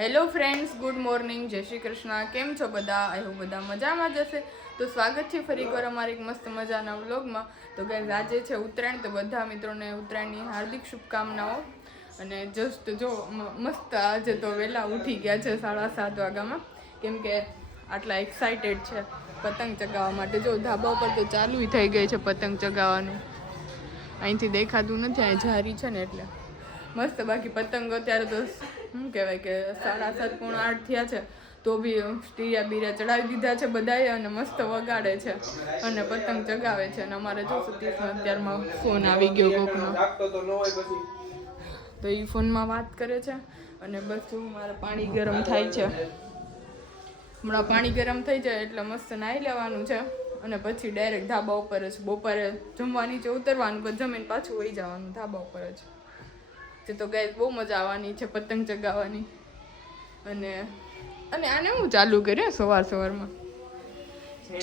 Hello friends, good morning, જય શ્રી કૃષ્ણ. કેમ છો બધા? આઈ હોપ બધા મજામાં જ હશે. તો સ્વાગત છે ફરી એકવાર અમારી એક મસ્ત મજાના વ્લોગમાં. તો ગાઈઝ આજે છે ઉત્તરાયણ, તો બધા મિત્રોને ઉત્તરાયણની હાર્દિક શુભકામનાઓ. અને જસ્ટ જો મસ્ત આજે તો વહેલા ઉઠી ગયા છે 7:30 વાગ્યામાં, કેમ કે આટલા એક્સાઇટેડ છે પતંગ ચગાવવા માટે. જો ધાબા ઉપર તો ચાલુ થઈ ગઈ છે પતંગ ચગાવવાનું. અહીંથી દેખાતું નથી, અહીં જારી છે ને એટલે મસ્ત. બાકી પતંગ અત્યારે તો શું કહેવાય કે 7:30 પોણા 8 થયા છે, તો બી સ્ટીરિયા બીરિયા ચડાવી દીધા છે બધાએ અને મસ્ત વગાડે છે અને પતંગ ચગાવે છે. અને અમારે જો સતીશનો અત્યારમાં ફોન આવી ગયો કોકનો, તો એ ફોનમાં વાત કરે છે. અને બસ મારે પાણી ગરમ થાય છે, હમણાં પાણી ગરમ થઈ જાય એટલે મસ્ત નાહી લેવાનું છે અને પછી ડાયરેક્ટ ધાબા ઉપર જ બપોરે જમવા નીચે ઉતરવાનું, પછી જમીને પાછું વહી જવાનું ધાબા ઉપર જ. તો ગાઈસ બહુ મજા આવવાની છે પતંગ ચગાવવાની. અને આને હું ચાલુ કર્યું સવારમાં.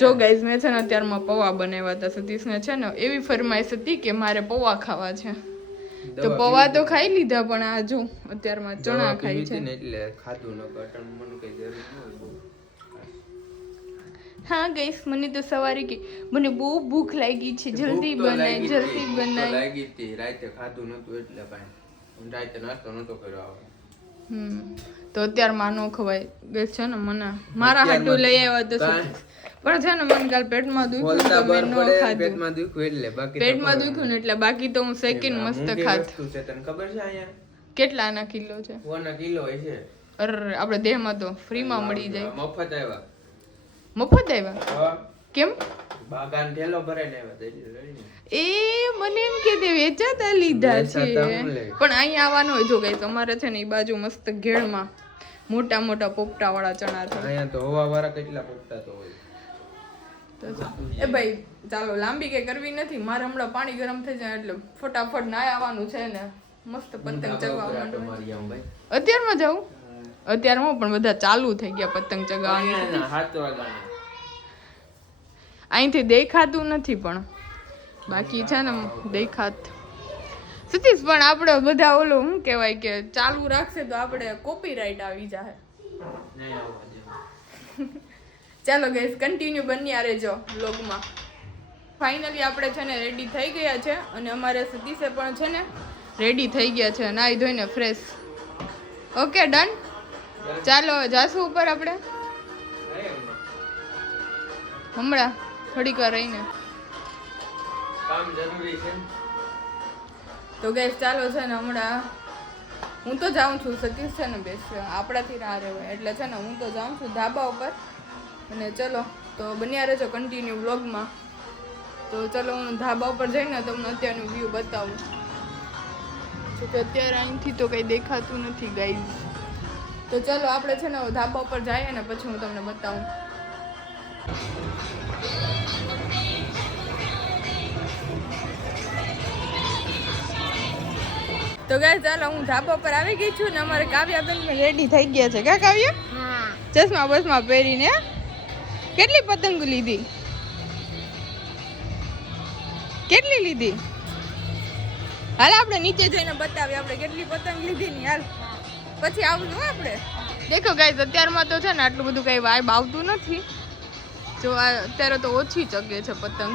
જો ગાઈસ મેં છે ને અત્યારમાં પૌવા બનાવ્યા હતા. સતીશને છે ને એવી ફરમાઈશ હતી કે મારે પૌવા ખાવા છે, તો પૌવા તો ખાઈ લીધા, પણ આ જો અત્યારમાં ચણા ખાઈ છે એટલે ખાધું ન કટન મને કઈ જરૂર ન. હા ગાઈસ, મને તો સવારે કે મને બહુ ભૂખ લાગી છે, જલ્દી બનાય લાગી હતી. રાતે ખાધું નતું એટલે ભાઈ રાતે નાસ્તો નતો કર્યો. તો અત્યારમાં નો ખવાય ગેસ છે ને. મને મારા હાટુ લઈ આવ્યા તો પણ છે ને મને કાલ પેટમાં દુખ્યું તો મેં નો ખાધું. પેટમાં દુખ્યું ને એટલે બાકી તો હું સેકન્ડ મસ્ત ખાત. તને ખબર છે અહીંયા કેટલાના કિલો છે? 1 કિલો હોય છે. અરે આપણે દેહમાં તો ફ્રીમાં મળી જાય. મફત આવ્યા કેમ? બાગાન ઠેલો ભરાઈને આવ્યા. એ મને એમ કે તે વેચાતા લીધા છે, પણ અહીંયા આવવાનું હોય. જો ગાઈસ અમારે છે ને એ બાજુ મસ્ત ઘેડમાં મોટા મોટા પોપટા વાળા ચણા છે. અહીંયા તો હવા વાળા કેટલા પોપટા તો હોય. તો એ ભાઈ ચાલો લાંબી કે કરવી નથી મારે, હમણાં પાણી ગરમ થઈ જાય એટલે ફટાફટ નાય આવવાનું છે ને મસ્ત પતંગ ચગાવવા માંડવાનું. અત્યારમાં જાઉં? અત્યારમાં પણ બધા ચાલુ થઈ ગયા પતંગ ચગાવવાની. 7 વાગ્યા અહીંથી દેખાતું નથી, પણ બાકી છે ને દેખાત. સતીશ પણ આપણે બધા ઓલો શું કહેવાય કે ચાલુ રાખશે તો આપણે કોપીરાઈટ આવી જાય. ચાલો ગાઈસ કન્ટિન્યુ બન્યા રહેજો વ્લોગમાં. ફાઇનલી આપણે છે ને રેડી થઈ ગયા છે અને અમારે સતીશે પણ છે ને રેડી થઈ ગયા છે, નાહી ધોઈને ફ્રેશ. Okay done. ચાલો હવે જાશું ઉપર આપણે હમણાં થોડીક વાર રહીને. કામ જરૂરી છે. તો ગાઈસ ચાલો છે ને હમણાં હું તો જાઉં છું. સતીશ છે ને બેસ આપણાથી ના રહેવાય એટલે છે ને હું તો જાઉં છું ધાબા ઉપર. અને ચલો તો બન્યા રહેજો કન્ટિન્યુ વ્લોગમાં. તો ચલો હું ધાબા ઉપર જઈને તમને અત્યારનું વ્યૂ બતાવું છું કે અત્યારે અહીંથી તો કંઈ દેખાતું નથી ગાઈઝ. તો ચલો આપણે છે ને ધાબા ઉપર જઈએ ને પછી હું તમને બતાવું. તો ગાઈસ ચાલો હું ધાબા પર આવી ગઈ છું ને અમારે કાવ્યાબેન પણ રેડી થઈ ગયા છે. કા કાવ્યા? ચશ્મા બસમાં પહેરીને. કેટલી પતંગ લીધી? કેટલી લીધી? હાલ આપણે નીચે જઈને બતાવીએ આપણે કેટલી પતંગ લીધી ને. હાલ પછી આવશું આપણે. દેખો ગાઈસ અત્યારમાં તો છે ને આટલું બધું કઈ વાઇબ આવતું નથી. જો અત્યારે તો ઓછી ચગે છે પતંગ.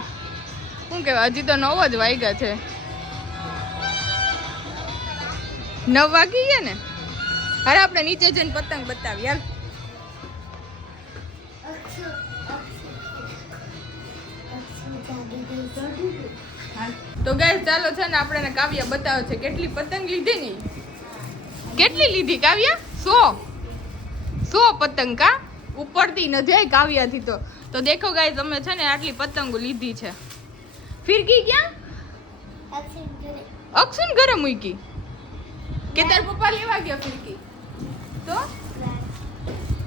શું કહેવાય, હજી તો 9 જ વાગ્યા છે. 9 વાગી ગયા ને. અરે આપણે નીચે જઈને પતંગ બતાવી. હાલ તો ગાઈસ ચાલો છે ને આપણે કાવ્યા બતાવે છે કેટલી પતંગ લીધી ની. કેટલી લીધી કાવ્યા? 100 પતંગ. કા ઉપરથી ન જાય કાવ્યાથી તો. તો દેખો ગાઈસ અમે છે ને આટલી પતંગો લીધી છે. ફિરકી ક્યાં? અક્ષુન ઘરે મૂકી કે તાર પપ્પા લેવા ગયા ફિરકી?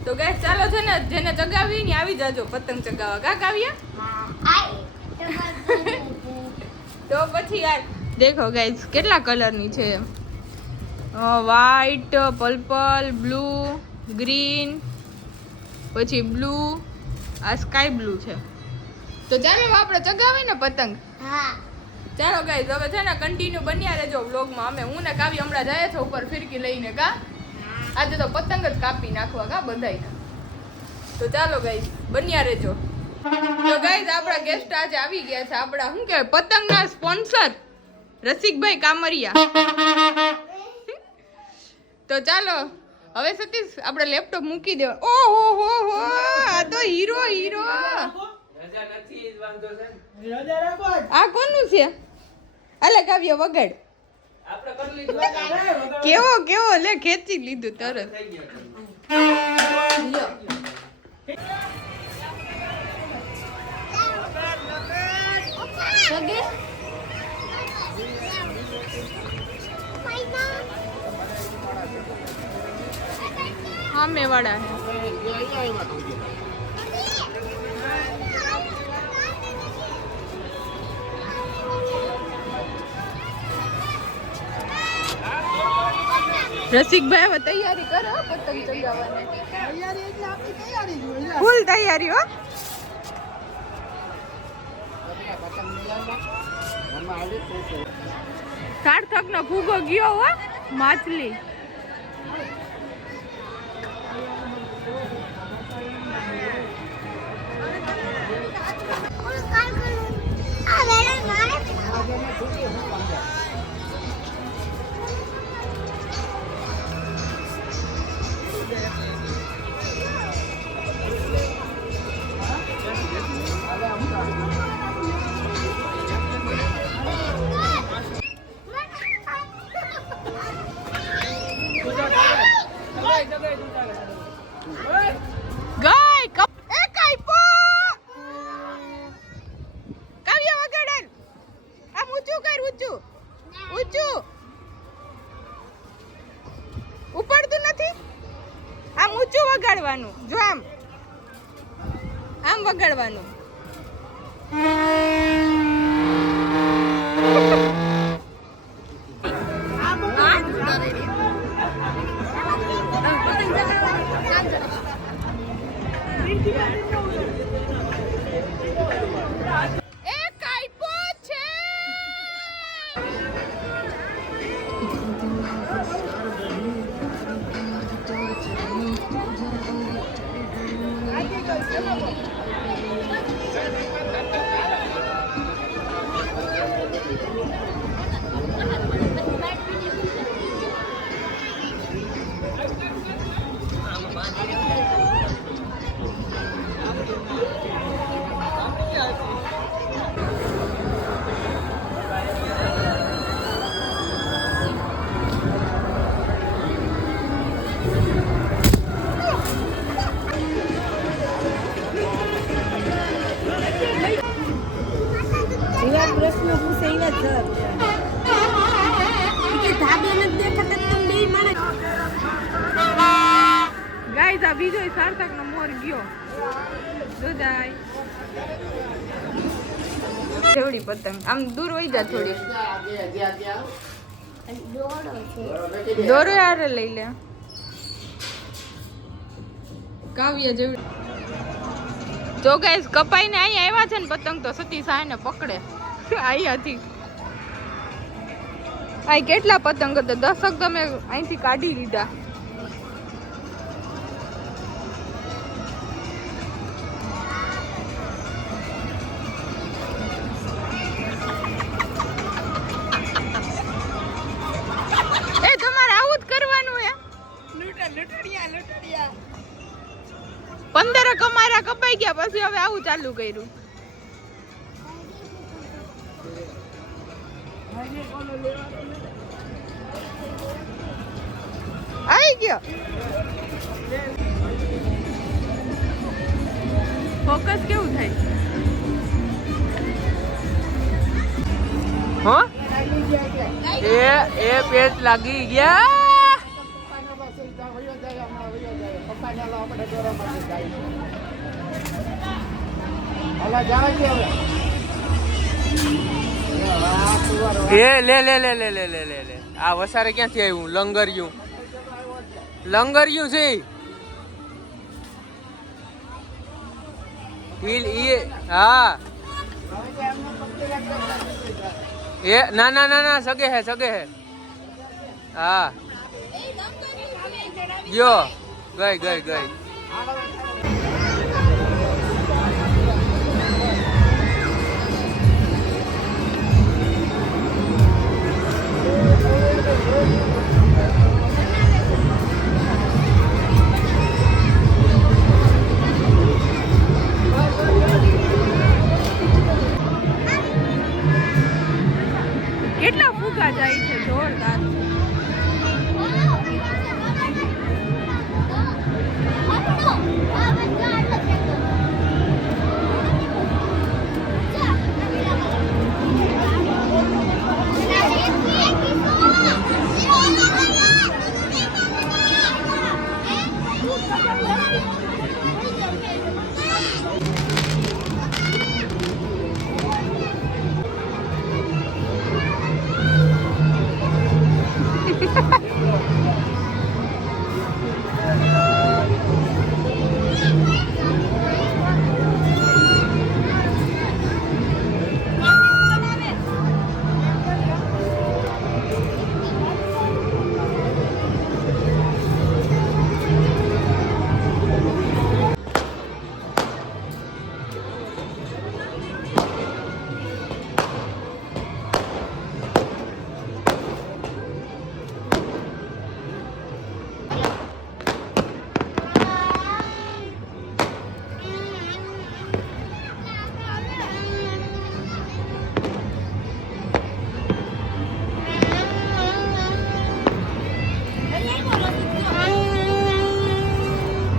તો ગાઈસ ચાલો છે ને જેને ચગાવી ને આવી જાજો પતંગ ચગાવવા. કા કાવ્યા? તો પછી યાર દેખો ગાઈસ કેટલા કલરની છે. વ્હાઈટ, પર્પલ, બ્લુ, ગ્રીન, પછી બ્લુ, આ સ્કાય બ્લુ છે. તો ચાલો આપણે ચગાવી ને પતંગ. હા ચાલો ગાઈસ હવે છે ને કન્ટિન્યુ બન્યા રહેજો વ્લોગમાં. અમે હું ને કાવ્ય હમણાં જાય છે ઉપર ફિરકી લઈને. કા આજે તો પતંગ જ કાપી નાખવા કા બધાયના. તો ચાલો ગાઈસ બન્યા રહેજો. તો ગાઈસ આપણા ગેસ્ટ આજે આવી ગયા છે, આપણા શું કહેવાય પતંગના સ્પોન્સર રસિકભાઈ કામરિયા. તો ચાલો હવે સતીશ આપણે લેપટોપ મૂકી દેવા. ઓહો હો હો આ તો હીરો હીરો. આ કોનું છે? અલે કાવ્ય વગાડ. કેવો કેવો લે ખેંચી લીધું તરત. हाँ मेवाड़ा है. રસિકભાઈ હવે તૈયારી કરો પતંગ ચગાવવાની. તૈયારી એટલે આપણી તૈયારી જોઈએ. ફૂલ તૈયારી હો. સાર્થક નો ફૂગો ગયો હો માછલી. ઉપડતું નથી. આમ ઊંચું વગાડવાનું. જો આમ આમ વગાડવાનું. ગાઈસ આ બીજો સાર્થક નો મોર ગયો. દુધાઈ કેવડી પતંગ આમ દૂર વઈ જા થોડી. દોરો યાર લઈ લે. કાવ્ય જેવડી. તો ગાઈસ કપાઈને અહીંયા આવ્યા છે ને પતંગ તો સતીશ આને પકડે અહીંયાથી. આ કેટલા પતંગ હતા? 10 તમે અહીંથી કાઢી લીધા. એ તમારે આવું જ કરવાનું હે. 15 કમારા કપાઈ ગયા પછી હવે આવું ચાલુ કર્યું. આવી ગયો. ફોકસ કેવું થાય? હો એ પેટ લાગી ગયા. એ લે લે લે લે લે લે લે લે આ વસારે ક્યાંથી આવ્યું? લંગરિયું છે. હા એ ના ના ના ના સગે હે હા ગયો ગઈ ગઈ ગઈ કેટલા ફૂગા જાય છે જોરદાર.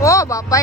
ઓ બાપા